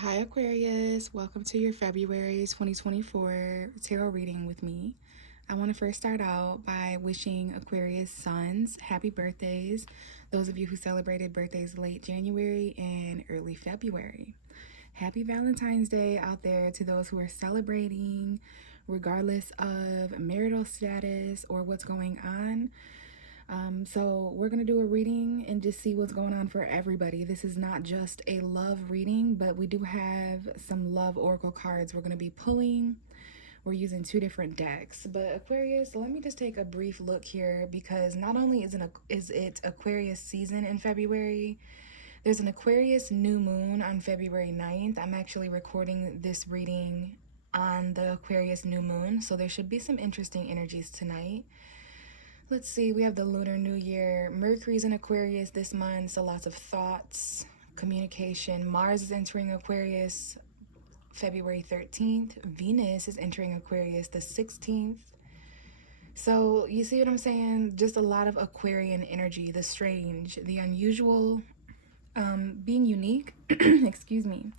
Hi Aquarius, welcome to your February 2024 tarot reading with me. I want to first start out by wishing Aquarius suns happy birthdays, those of you who celebrated birthdays late January and early February. Happy Valentine's Day out there to those who are celebrating, regardless of marital status or what's going on. So we're going to do a reading and just see what's going on for everybody. This is not just a love reading, but we do have some love oracle cards we're going to be pulling. We're using two different decks. But Aquarius, let me just take a brief look here, because not only is it Aquarius season in February, there's an Aquarius new moon on February 9th. I'm actually recording this reading on the Aquarius new moon, so there should be some interesting energies tonight. Let's see, we have the Lunar New Year. Mercury's in Aquarius this month, so lots of thoughts, communication. Mars is entering Aquarius February 13th. Venus is entering Aquarius the 16th. So you see what I'm saying? Just a lot of Aquarian energy, the strange, the unusual, being unique. Excuse me.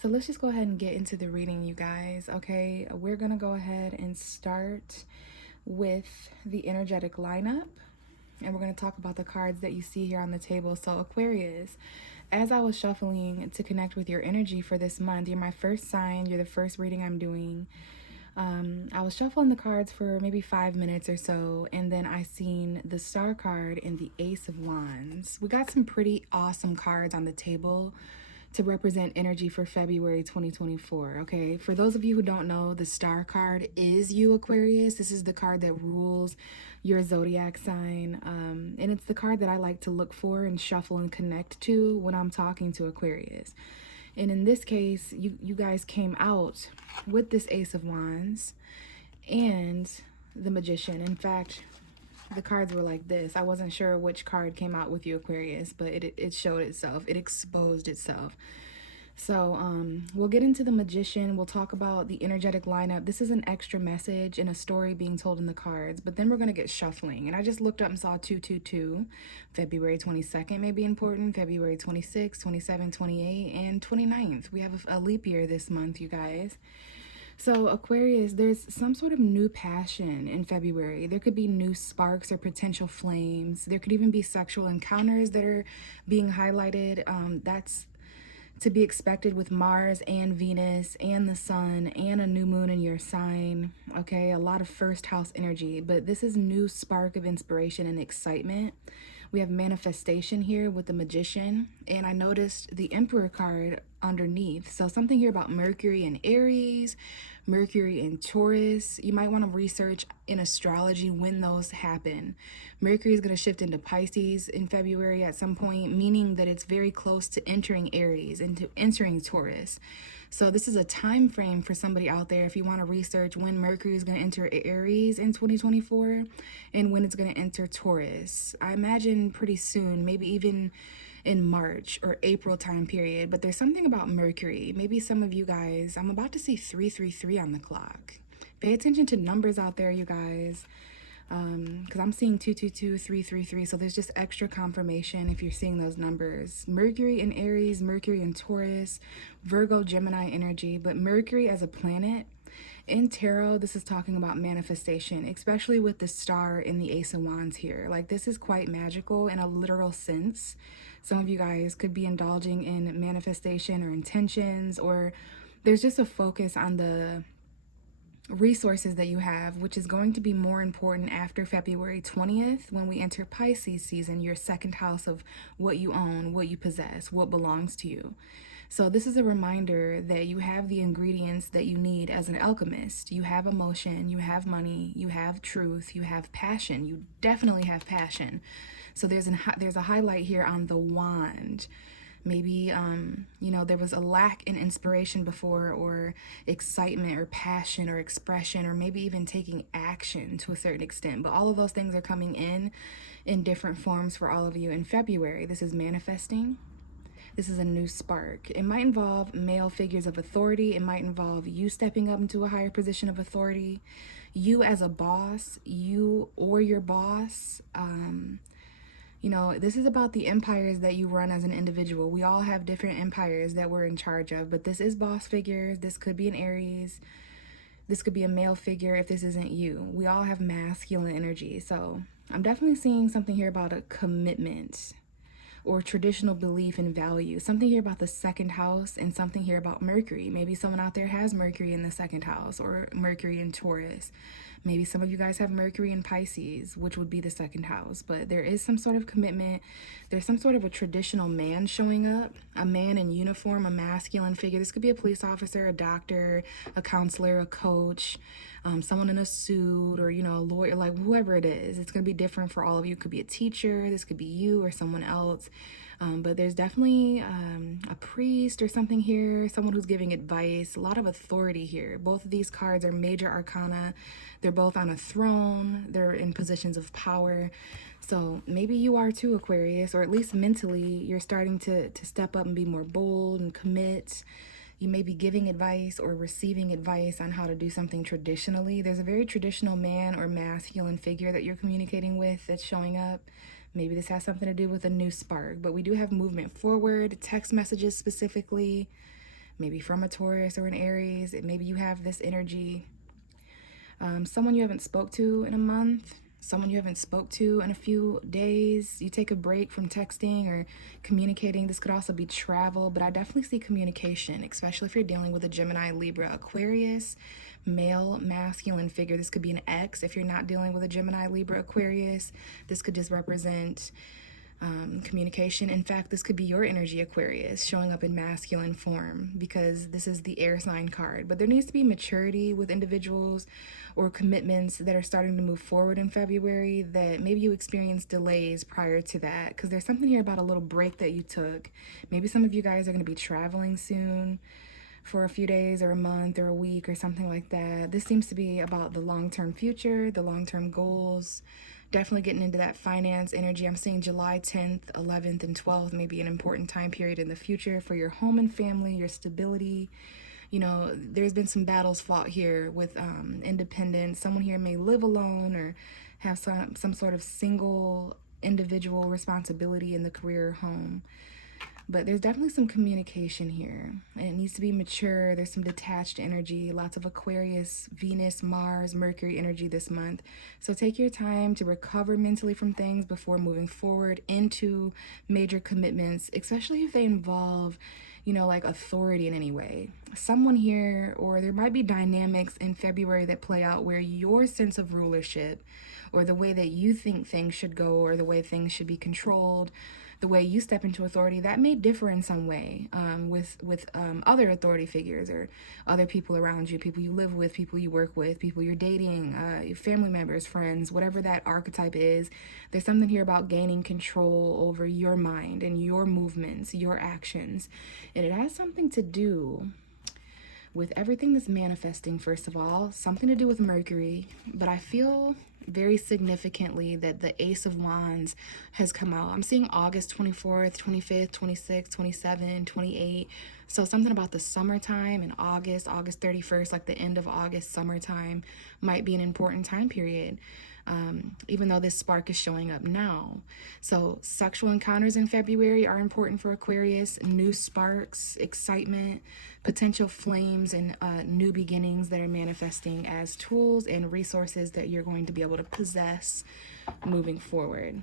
So let's just go ahead and get into the reading, you guys. Okay, we're going to go ahead and start with the energetic lineup, and we're going to talk about the cards that you see here on the table. So Aquarius, as I was shuffling to connect with your energy for this month, you're my first sign, you're the first reading I'm doing. I was shuffling the cards for maybe 5 minutes or so, and then I seen the Star card and the Ace of Wands. We got some pretty awesome cards on the table to represent energy for February 2024. Okay, for those of you who don't know, the Star card is you, Aquarius. This is the card that rules your zodiac sign, and it's the card that I like to look for and shuffle and connect to when I'm talking to Aquarius. And in this case, you guys came out with this Ace of Wands and the Magician. In fact, the cards were like this. I wasn't sure which card came out with you, Aquarius, but it showed itself. It exposed itself. So we'll get into the Magician. We'll talk about the energetic lineup. This is an extra message and a story being told in the cards, but then we're going to get shuffling. And I just looked up and saw 222. February 22nd may be important. February 26th, 27th, 28th, and 29th. We have a leap year this month, you guys. So Aquarius, there's some sort of new passion in February. There could be new sparks or potential flames. There could even be sexual encounters that are being highlighted. That's to be expected with Mars and Venus and the Sun and a new moon in your sign. Okay, a lot of first house energy, but this is new spark of inspiration and excitement. We have manifestation here with the Magician, and I noticed the Emperor card underneath. So something here about Mercury in Aries, Mercury in Taurus. You might want to research in astrology when those happen. Mercury is going to shift into Pisces in February at some point, meaning that it's very close to entering Aries, into entering Taurus. So this is a time frame for somebody out there if you want to research when Mercury is going to enter Aries in 2024 and when it's going to enter Taurus. I imagine pretty soon, maybe even in March or April time period. But there's something about Mercury. Maybe some of you guys, I'm about to see 333 on the clock. Pay attention to numbers out there, you guys. Because I'm seeing 222, 333, so there's just extra confirmation if you're seeing those numbers. Mercury in Aries, Mercury in Taurus, Virgo, Gemini energy, but Mercury as a planet in tarot, this is talking about manifestation, especially with the Star in the Ace of Wands here. Like, this is quite magical in a literal sense. Some of you guys could be indulging in manifestation or intentions, or there's just a focus on the resources that you have, which is going to be more important after February 20th when we enter Pisces season, your second house of what you own, what you possess, what belongs to you. So this is a reminder that you have the ingredients that you need as an alchemist. You have emotion, you have money, you have truth, you have passion. You definitely have passion. So there's a highlight here on the wand. Maybe, there was a lack in inspiration before, or excitement or passion or expression, or maybe even taking action to a certain extent. But all of those things are coming in different forms for all of you in February. This is manifesting. This is a new spark. It might involve male figures of authority. It might involve you stepping up into a higher position of authority. You as a boss, you or your boss. You know, this is about the empires that you run as an individual. We all have different empires that we're in charge of, but this is boss figures. This could be an Aries. This could be a male figure if this isn't you. We all have masculine energy. So I'm definitely seeing something here about a commitment or traditional belief and value. Something here about the second house and something here about Mercury. Maybe someone out there has Mercury in the second house or Mercury in Taurus. Maybe some of you guys have Mercury in Pisces, which would be the second house. But there is some sort of commitment. There's some sort of a traditional man showing up, a man in uniform, a masculine figure. This could be a police officer, a doctor, a counselor, a coach, someone in a suit, or, you know, a lawyer, like whoever it is. It's going to be different for all of you. It could be a teacher. This could be you or someone else. But there's definitely a priest or something here, someone who's giving advice, a lot of authority here. Both of these cards are major arcana. They're both on a throne. They're in positions of power. So maybe you are too, Aquarius, or at least mentally, you're starting to step up and be more bold and commit. You may be giving advice or receiving advice on how to do something traditionally. There's a very traditional man or masculine figure that you're communicating with that's showing up. Maybe this has something to do with a new spark, but we do have movement forward, text messages specifically, maybe from a Taurus or an Aries. Maybe you have this energy. Someone you haven't spoke to in a month, someone you haven't spoke to in a few days. You take a break from texting or communicating. This could also be travel, but I definitely see communication, especially if you're dealing with a Gemini, Libra, Aquarius, male, masculine figure. This could be an ex if you're not dealing with a Gemini, Libra, Aquarius. This could just represent communication. In fact, this could be your energy, Aquarius, showing up in masculine form, because this is the air sign card. But there needs to be maturity with individuals or commitments that are starting to move forward in February, that maybe you experienced delays prior to that, because there's something here about a little break that you took. Maybe some of you guys are going to be traveling soon for a few days or a month or a week or something like that. This seems to be about the long-term future, the long-term goals. Definitely getting into that finance energy. I'm seeing July 10th, 11th, and 12th may be an important time period in the future for your home and family, your stability. You know, there's been some battles fought here with independence. Someone here may live alone or have some sort of single individual responsibility in the career or home. But there's definitely some communication here. It needs to be mature. There's some detached energy, lots of Aquarius, Venus, Mars, Mercury energy this month. So take your time to recover mentally from things before moving forward into major commitments, especially if they involve, you know, like authority in any way. Someone here, or there might be dynamics in February that play out where your sense of rulership, or the way that you think things should go, or the way things should be controlled, the way you step into authority, that may differ in some way with other authority figures or other people around you, people you live with, people you work with, people you're dating, your family members, friends, whatever that archetype is. There's something here about gaining control over your mind and your movements, your actions. And it has something to do with everything that's manifesting, first of all, something to do with Mercury, but I feel very significantly that the Ace of Wands has come out. I'm seeing August 24th, 25th, 26th, 27th, 28th. So something about the summertime in August 31st, like the end of August, summertime, might be an important time period. Even though this spark is showing up now. So sexual encounters in February are important for Aquarius. New sparks, excitement, potential flames, and new beginnings that are manifesting as tools and resources that you're going to be able to possess moving forward.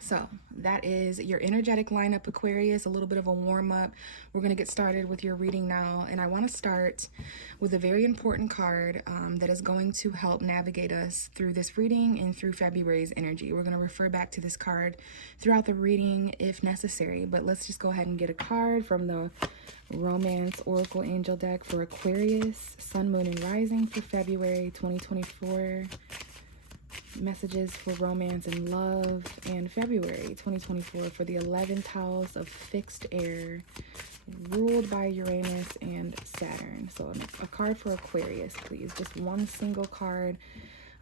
So that is your energetic lineup, Aquarius, a little bit of a warm-up. We're going to get started with your reading now, and I want to start with a very important card that is going to help navigate us through this reading and through February's energy. We're going to refer back to this card throughout the reading if necessary, but let's just go ahead and get a card from the Romance Oracle Angel deck for Aquarius, Sun, Moon, and Rising for February 2024. Messages for romance and love, and February 2024 for the 11th house of fixed air, ruled by Uranus and Saturn. So a card for Aquarius, please. Just one single card.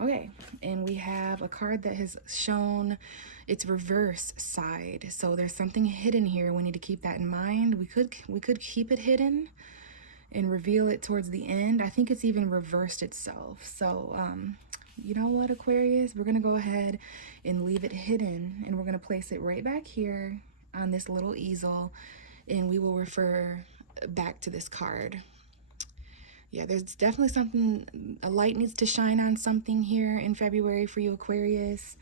Okay, and we have a card that has shown its reverse side. So there's something hidden here. We need to keep that in mind. We could keep it hidden and reveal it towards the end. I think it's even reversed itself. So you know what, Aquarius? We're going to go ahead and leave it hidden, and we're going to place it right back here on this little easel, and we will refer back to this card. Yeah, there's definitely something, a light needs to shine on something here in February for you, Aquarius.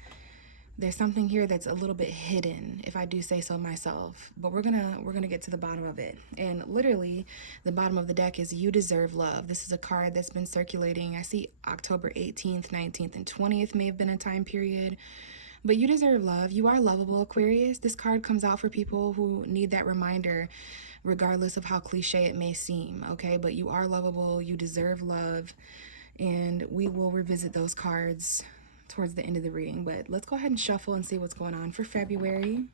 There's something here that's a little bit hidden, if I do say so myself, but we're gonna get to the bottom of it. And literally the bottom of the deck is you deserve love. This is a card that's been circulating. I see October 18th, 19th, and 20th may have been a time period, but you deserve love. You are lovable, Aquarius. This card comes out for people who need that reminder, regardless of how cliche it may seem, okay? But you are lovable, you deserve love, and we will revisit those cards towards the end of the reading. But let's go ahead and shuffle and see what's going on for February.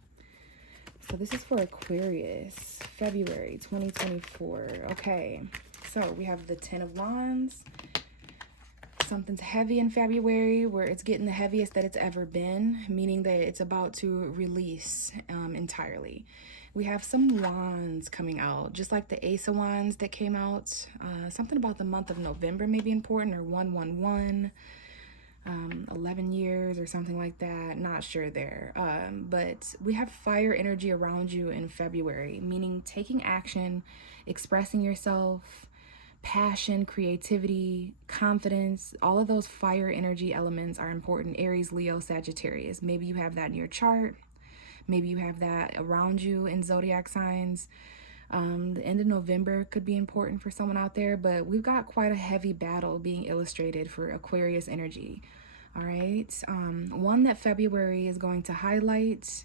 So this is for Aquarius, February 2024. Okay, so we have the Ten of Wands. Something's heavy in February, where it's getting the heaviest that it's ever been, meaning that it's about to release entirely. We have some wands coming out, just like the Ace of Wands that came out. Something about the month of November may be important, or 111, 11 years or something like that. Not sure there. But we have fire energy around you in February, meaning taking action, expressing yourself, passion, creativity, confidence. All of those fire energy elements are important. Aries, Leo, Sagittarius. Maybe you have that in your chart. Maybe you have that around you in zodiac signs. The end of November could be important for someone out there, but we've got quite a heavy battle being illustrated for Aquarius energy. All right. One that February is going to highlight,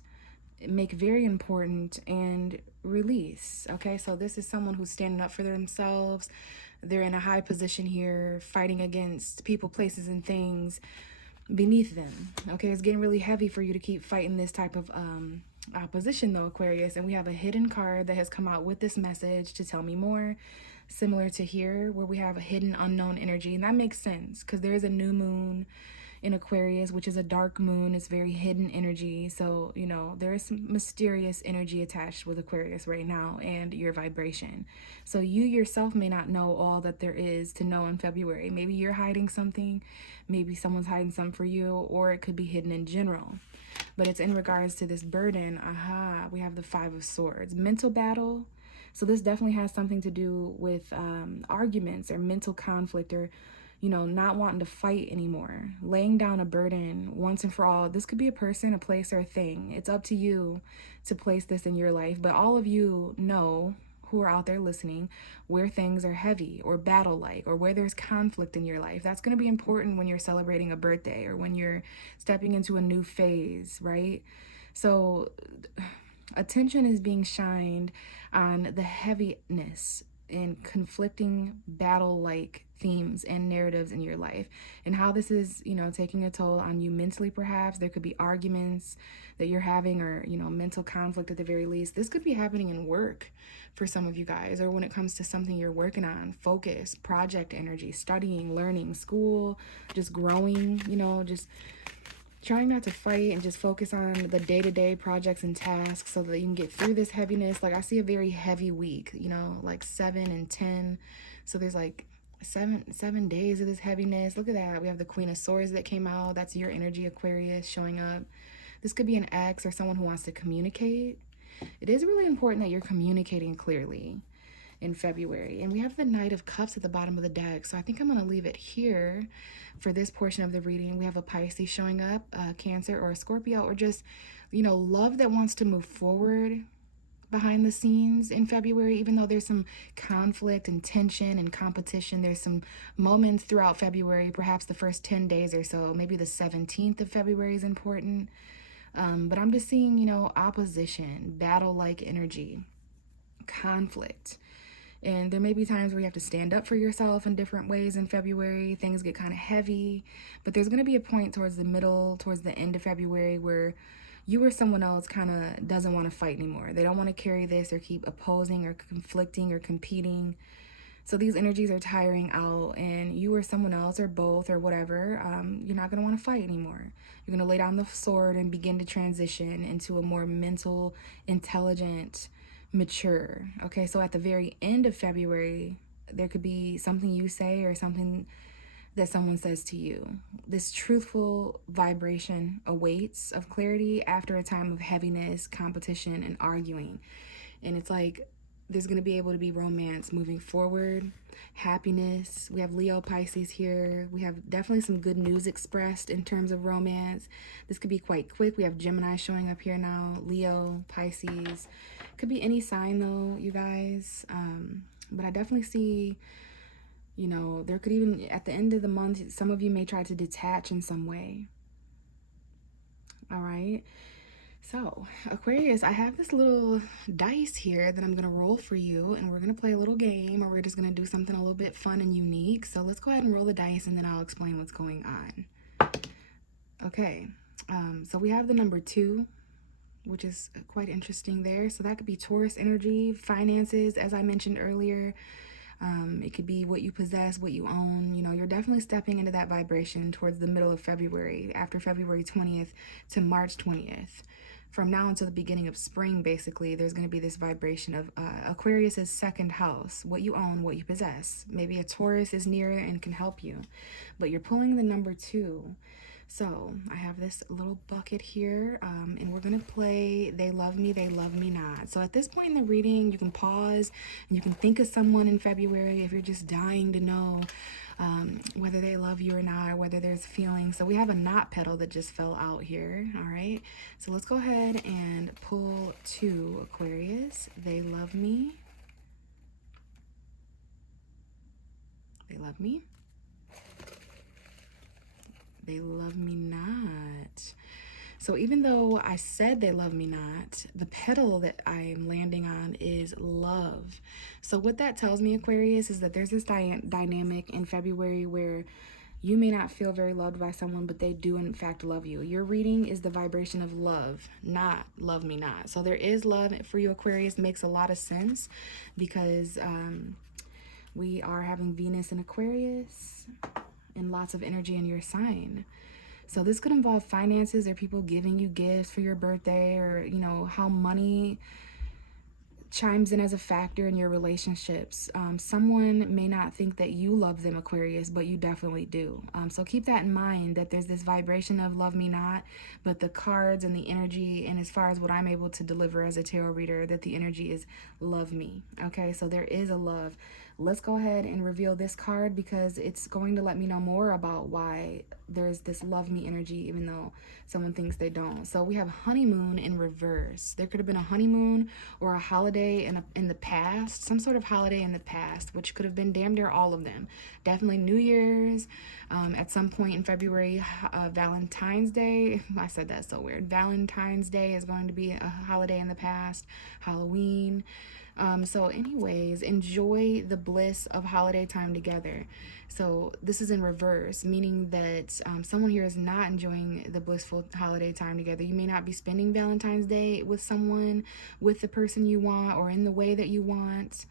make very important, and release. Okay, so this is someone who's standing up for themselves. They're in a high position here, fighting against people, places, and things beneath them. Okay, it's getting really heavy for you to keep fighting this type of opposition though, Aquarius. And we have a hidden card that has come out with this message to tell me more, similar to here where we have a hidden unknown energy. And that makes sense because there is a new moon in Aquarius, which is a dark moon. It's very hidden energy. So, you know, there is some mysterious energy attached with Aquarius right now and your vibration. So you yourself may not know all that there is to know in February. Maybe you're hiding something, maybe someone's hiding something for you, or it could be hidden in general. But it's in regards to this burden. We have the Five of Swords, mental battle. So this definitely has something to do with arguments or mental conflict, or not wanting to fight anymore, laying down a burden once and for all. This could be a person, a place, or a thing. It's up to you to place this in your life. But all of you know, who are out there listening, where things are heavy or battle-like, or where there's conflict in your life. That's going to be important when you're celebrating a birthday or when you're stepping into a new phase, right? So attention is being shined on the heaviness and conflicting battle-like themes and narratives in your life, and how this is taking a toll on you mentally. Perhaps there could be arguments that you're having, or mental conflict at the very least. This could be happening in work for some of you guys, or when it comes to something you're working on, focus, project energy, studying, learning, school, just growing, just trying not to fight and just focus on the day-to-day projects and tasks so that you can get through this heaviness. Like I see a very heavy week, like 7 and 10. So there's like seven days of this heaviness. Look at that. We have the Queen of Swords that came out. That's your energy, Aquarius, showing up. This could be an ex or someone who wants to communicate. It is really important that you're communicating clearly in February. And we have the Knight of Cups at the bottom of the deck. So I think I'm going to leave it here for this portion of the reading. We have a Pisces showing up, Cancer or a Scorpio, or just, love that wants to move forward behind the scenes in February. Even though there's some conflict and tension and competition, there's some moments throughout February, perhaps the first 10 days or so, maybe the 17th of February is important. But I'm just seeing, opposition, battle-like energy, conflict. And there may be times where you have to stand up for yourself in different ways in February. Things get kind of heavy, but there's going to be a point towards the middle, towards the end of February, where you or someone else kind of doesn't want to fight anymore. They don't want to carry this or keep opposing or conflicting or competing. So these energies are tiring out, and you or someone else, or both, or whatever, you're not going to want to fight anymore. You're going to lay down the sword and begin to transition into a more mental, intelligent, mature. Okay, so at the very end of February, there could be something you say or something that someone says to you. This truthful vibration awaits of clarity after a time of heaviness, competition, and arguing. And it's like there's going to be able to be romance moving forward, happiness. We have Leo, Pisces here. We have definitely some good news expressed in terms of romance. This could be quite quick. We have Gemini showing up here now, Leo, Pisces. Could be any sign though, you guys. But I definitely see, you know, there could even, at the end of the month, some of you may try to detach in some way. All right. So, Aquarius, I have this little dice here that I'm going to roll for you, and we're going to play a little game, or we're just going to do something a little bit fun and unique. So let's go ahead and roll the dice, and then I'll explain what's going on. Okay, so we have the number 2, which is quite interesting there. So that could be Taurus energy, finances, as I mentioned earlier. It could be what you possess, what you own. You know, you're definitely stepping into that vibration towards the middle of February, after February 20th to March 20th. From now until the beginning of spring, basically, there's going to be this vibration of Aquarius's second house, what you own, what you possess. Maybe a Taurus is near and can help you, but you're pulling the number 2. So I have this little bucket here, and we're going to play They Love Me, They Love Me Not. So at this point in the reading, you can pause and you can think of someone in February if you're just dying to know whether they love you or not, or whether there's feelings. So we have a knot petal that just fell out here. All right. So let's go ahead and pull 2, Aquarius. They love me. They love me. They love me not. So even though I said they love me not, the petal that I'm landing on is love. So what that tells me, Aquarius, is that there's this dynamic in February where you may not feel very loved by someone, but they do in fact love you. Your reading is the vibration of love, not love me not. So there is love for you, Aquarius. Makes a lot of sense because we are having Venus in Aquarius and lots of energy in your sign. So this could involve finances or people giving you gifts for your birthday, or, you know, how money chimes in as a factor in your relationships. Someone may not think that you love them, Aquarius, but you definitely do. So keep that in mind, that there's this vibration of love me not, but the cards and the energy, and as far as what I'm able to deliver as a tarot reader, that the energy is love me. Okay, so there is a love. Let's go ahead and reveal this card because it's going to let me know more about why there's this love me energy, even though someone thinks they don't. So we have honeymoon in reverse. There could have been a honeymoon or a holiday in the past, some sort of holiday in the past, which could have been damn near all of them. Definitely New Year's, at some point in February, Valentine's Day. I said that so weird. Valentine's Day is going to be a holiday in the past. Halloween. So anyways, enjoy the bliss of holiday time together. So this is in reverse, meaning that someone here is not enjoying the blissful holiday time together. You may not be spending Valentine's Day with someone, with the person you want, or in the way that you want.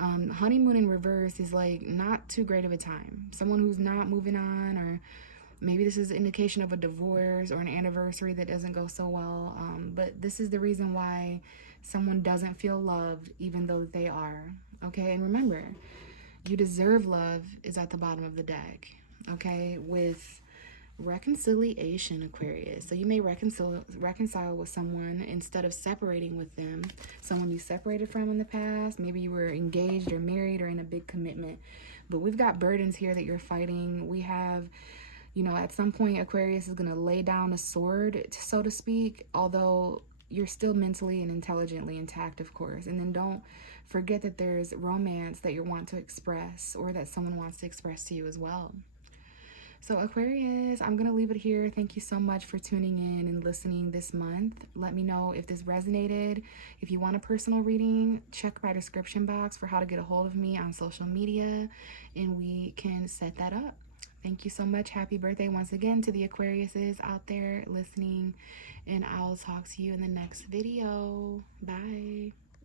Honeymoon in reverse is like not too great of a time. Someone who's not moving on, or maybe this is an indication of a divorce or an anniversary that doesn't go so well. But this is the reason why someone doesn't feel loved, even though they are. Okay, and remember, you deserve love is at the bottom of the deck. Okay, with reconciliation, Aquarius. So you may reconcile with someone instead of separating with them. Someone you separated from in the past. Maybe you were engaged or married or in a big commitment. But we've got burdens here that you're fighting. We have, you know, at some point Aquarius is going to lay down a sword, so to speak, although you're still mentally and intelligently intact, of course. And then don't forget that there's romance that you want to express, or that someone wants to express to you as well. So Aquarius, I'm going to leave it here. Thank you so much for tuning in and listening this month. Let me know if this resonated. If you want a personal reading, check my description box for how to get a hold of me on social media, and we can set that up. Thank you so much. Happy birthday once again to the Aquariuses out there listening, and I'll talk to you in the next video. Bye.